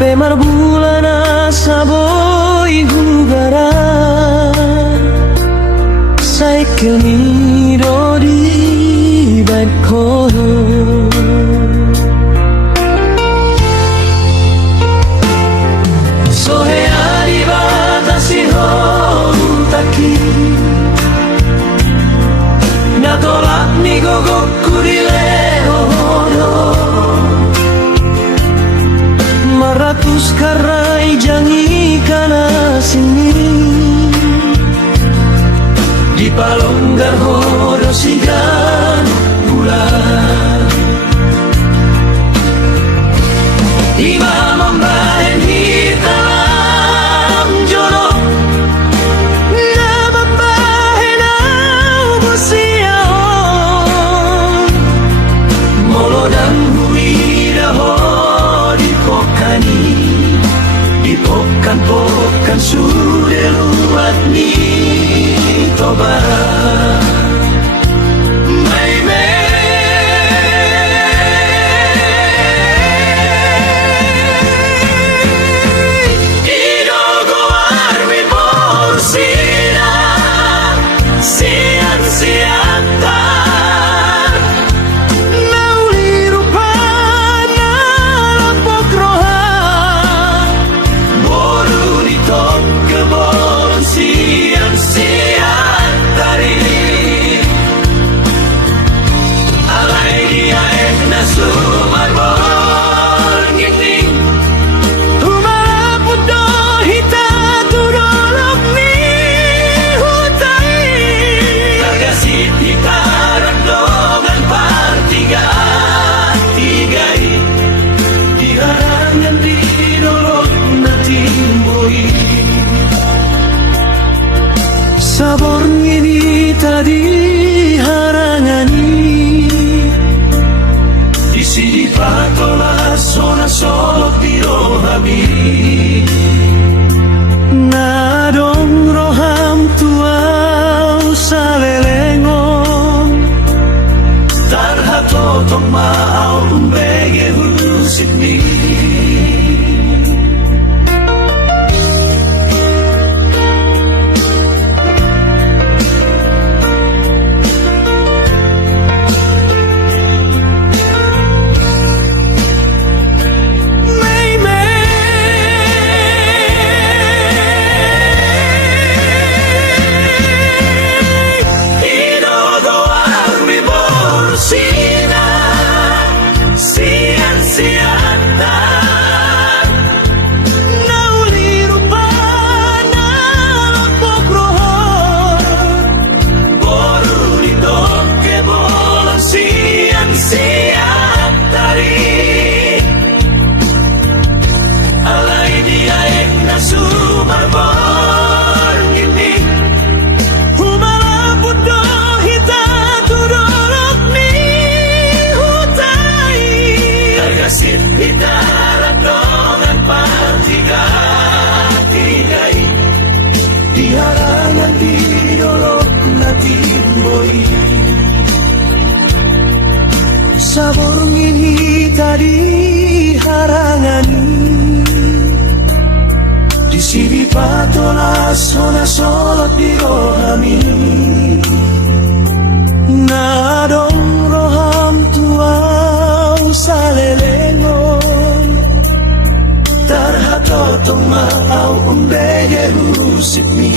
Pe marbulana saboy hugara Cycle ni rodi bad koho Sohe arrivata si hontaki Natolak ni gogokurile Maratus karai jangi kana sini Di palonggar horo sigan bulan Ima membahen hitam jodoh Na membahen au musiaon Molo dan hui daho di kokani Di pokan-pokan sudah luat ni toba Baby Idogo armi morsina Sian-sian tar Nauli rupana lapok roha Boru di tok kebon sian-sian tari Alay dia ekna sumar bol nging Humaraput do hita tudolok ni hutai Tagasit hitaran dongan partiga tigai Diharangan didolok na timboi Sabor ini tadi harangani Di sini patola sona solok di rohami Nadong roham tuau salelengong Tarhato tong mau umbege husik ni Diharangan didolok na timboi Sabor ngini tadi harangani Di sini patola sona solot di rohami Nadong roham tuau salelengon Tarhato tong mau umbege husip mi